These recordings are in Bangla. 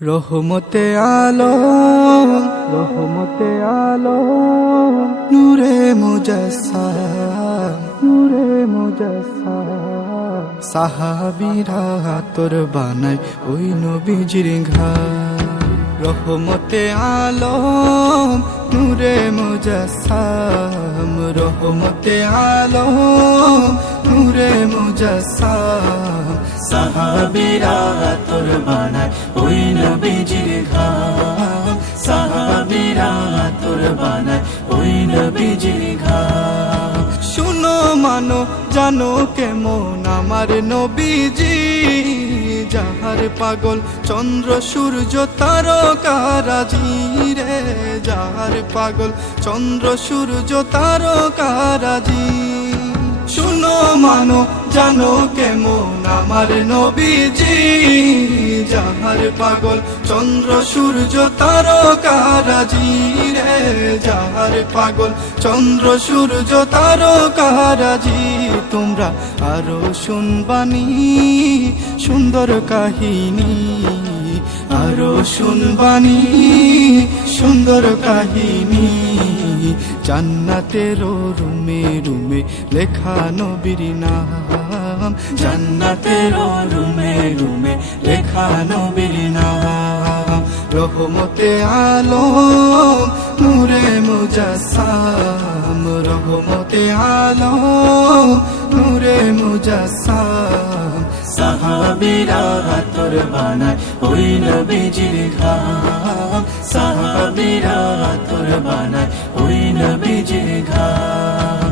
রহমতে আলম, রহমতে আলম, নূরে মুজাসসাম, নূরে মুজাসসাম। সাহাবীরা তোর বানায় ওই নবীজির ঘাম। রহমতে আলম, নূরে মুজাসসাম, রহমতে আলম, নূরে মুজাসসাম। সাহাবীরা তোর বানায় ওই নবীজির ঘাম। সাহাবীরা তোর বানায় ওই নবীজির ঘাম। শুনো মানো জানো কেমন আমার নবীজি, যাহার পাগল চন্দ্র সূর্য তারকারাজি রে, যাহার পাগল চন্দ্র সূর্য তারকারাজি। শুনো মানো জানো কেমন আমার নবীজি, যাহার পাগল চন্দ্র সূর্য তারকারাজি রে, যাহার পাগল চন্দ্র সূর্য তারকারাজি। তোমরা আরো শুনবানি সুন্দর কাহিনী, আরো শুনবানি সুন্দর কাহিনী। জান্নাতের রুমে রুমে লেখা নবীর নাম, জান্নাতের রুমে রুমে লেখা নবীর নাম। রহমতে আলম, নূরে মুজাসসাম, রহমতে আলম, নূরে মুজাসসাম। সাহাবীরা তোর বানায় ওই নবীজির ঘাম। সাহাবীরা তোর বানায় ওই নবীজির ঘাম।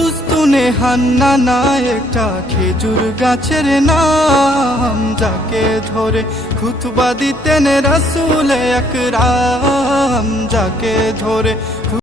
উস্তুনে হান্নানা একটা খেজুর গাছের নাম, যাকে ধরে খুতবা দিতেন রাসূল আকরাম, যাকে ধরে